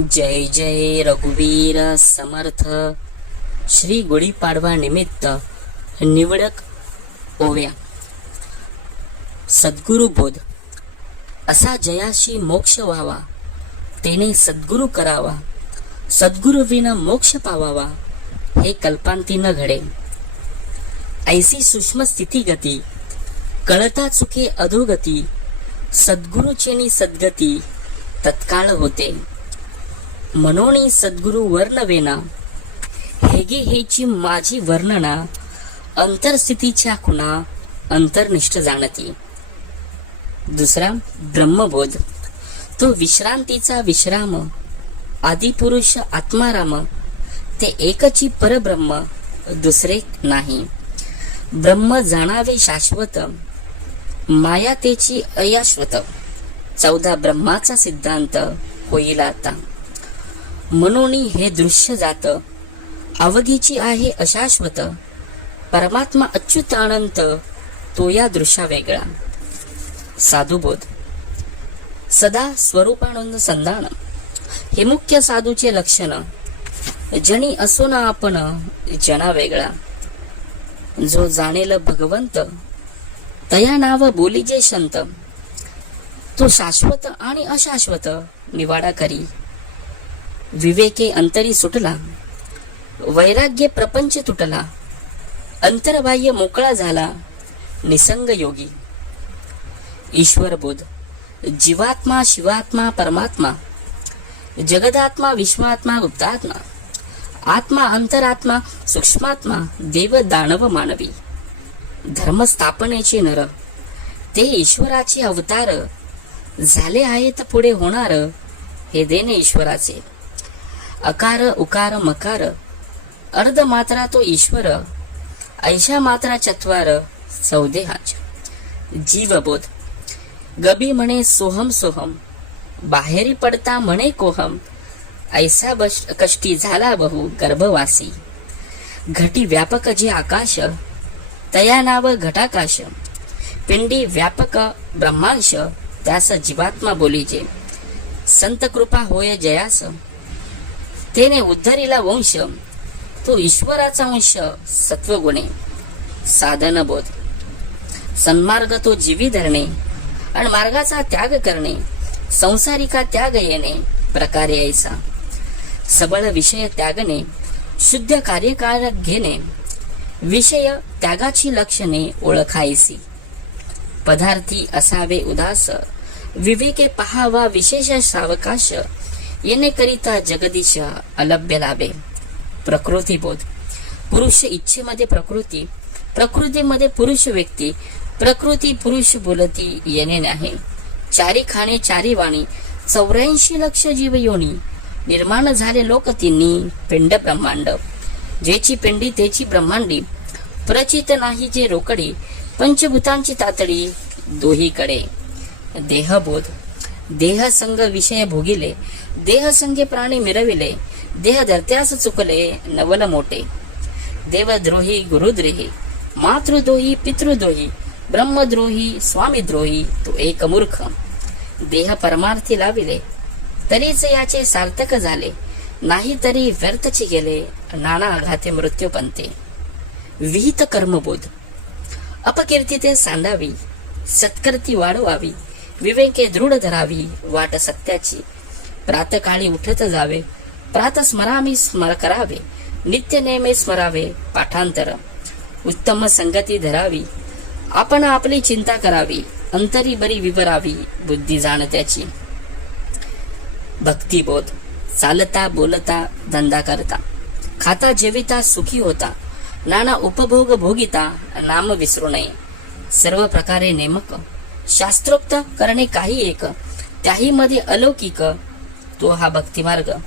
जय जय रघुवीर समर्थ. श्री गुढीपाडवा निमित्त निवडक ओव्या. सद्गुरु बोध असा जयाशी मोक्ष व्हावा, तेने सद्गुरु करावा. सद्गुरु विना मोक्ष पावावा, हे कल्पांती न घडे. ऐसी सूक्ष्म स्थिती गती, कळता चुके अधोगती. सद्गुरुचेनी सद्गती तत्काळ होते. मनोनी सद्गुरु वर्णवेना, हेगे हेची माझी वर्णना. अंतरस्थितीच्या खुणा अंतर्निष्ठ जाणती. दुसरा ब्रह्मबोध. तो विश्रांतीचा विश्राम, आदिपुरुष आत्माराम. ते एकची परब्रह्म, दुसरे नाही. ब्रह्म जाणावे शाश्वत, माया तेची अयाश्वत. 14 ब्रह्माचा सिद्धांत होईल आता. मनोनी हे दृश्य जात, अवघीची आहे अशाश्वत. परमात्मा अच्युत अनंत, तो या दृश्या वेगळा. साधुबोध. सदा स्वरूपानंद संधान, हे मुख्य साधूचे लक्षण. जनी असो ना आपण जना वेगळा. जो जाणेल भगवंत, तया नाव बोलीजे संत. तो शाश्वत आणि अशाश्वत निवाडा करी. विवेके अंतरी सुटला, वैराग्य प्रपंच तुटला. अंतर्बाह्य मोकळा झाला, निसंग योगी. ईश्वर बोध. जीवात्मा शिवात्मा परमात्मा, जगदात्मा विश्वात्मा गुप्तात्मा. आत्मा अंतरात्मा सूक्ष्मात्मा, देव दानव मानवी. धर्म स्थापनेचे नर, ते ईश्वराचे अवतार. झाले आहेत पुढे होणार, हे देणे ईश्वराचे. अकार उकार मकार, अर्ध मात्रा तो ईश्वर. ऐशा मात्रा चत्वार, सौदेहाच. जीवबोध. गबी म्हणे सोहम सोहम, बाहेरी पडता म्हणे कोहम. ऐसा कष्टी झाला बहु गर्भवासी. घटी व्यापक जे आकाश, तया नाव घटाकाश. पिंडी व्यापक ब्रह्मांश, त्यास जीवात्मा बोलीजे. संत कृपा होय जयास, तेने उद्धरिला वंश. तो ईश्वराचा अंश सत्वगुणे. साधन बोध. सन्मार्ग तो जीवी धरणे, आणि मार्गाचा त्याग करणे. संसारिका त्याग येणे प्रकारे ऐसा. सबळ विषय त्यागणे, शुद्ध कार्यकार घेणे. विषय त्यागाची लक्षणे ओळखायसी. पदार्थी असावे उदास, विवेके पहावा विशेष सावकाश. येणे करिता जगदीश अलभ्य लाभे. प्रकृती बोध. पुरुष इच्छेमध्ये प्रकृती, प्रकृतीमध्ये पुरुष व्यक्ती. प्रकृती पुरुष बोलती येणे नाही. चारी खाणे चारी वाणी, 84 लक्ष जीव योनी. निर्माण झाले लोक तिन्ही, पिंड ब्रह्मांड. जेची पिंडी तेची ब्रह्मांडी. प्रचित नाही जे रोकडी, पंचभूतांची तातडी दोहीकडे. देहबोध. देह संग विषय भोगिले, देह संगे प्राणी मिरविले. देह धरत्यास चुकले नवल मोठे. देवद्रोही गुरुद्रोही, मातृद्रोही पितृद्रोही. ब्रह्मद्रोही स्वामीद्रोही, तो एक मूर्ख. देह परमार्थी लाविले, तरीच याचे सार्थक झाले. नाही तरी व्यर्थची गेले, नाना आघाते मृत्यू पंते. विहित कर्मबोध. अपकीर्ती ते सांडावी, सत्कर्ती वाढवावी. विवेके दृढ धरावी वाट सत्याची. प्रातकाळी उठत जावे, प्रात स्मरामी स्मर करावे. नित्य नेमे स्मरावे पाठांतर. उत्तम संगती धरावी, आपण आपली चिंता करावी. अंतरी बरी विवरावी, बुद्धी जाणत्याची. भक्तिबोध. चालता बोलता धंदा करता, खाता जेविता सुखी होता. नाना उपभोग भोगिता, नाम विसरू नये. सर्व प्रकारे नेमक, शास्त्रोक्त करणे काही एक. त्याही मध्ये अलौकिक, तो हा भक्तिमार्ग.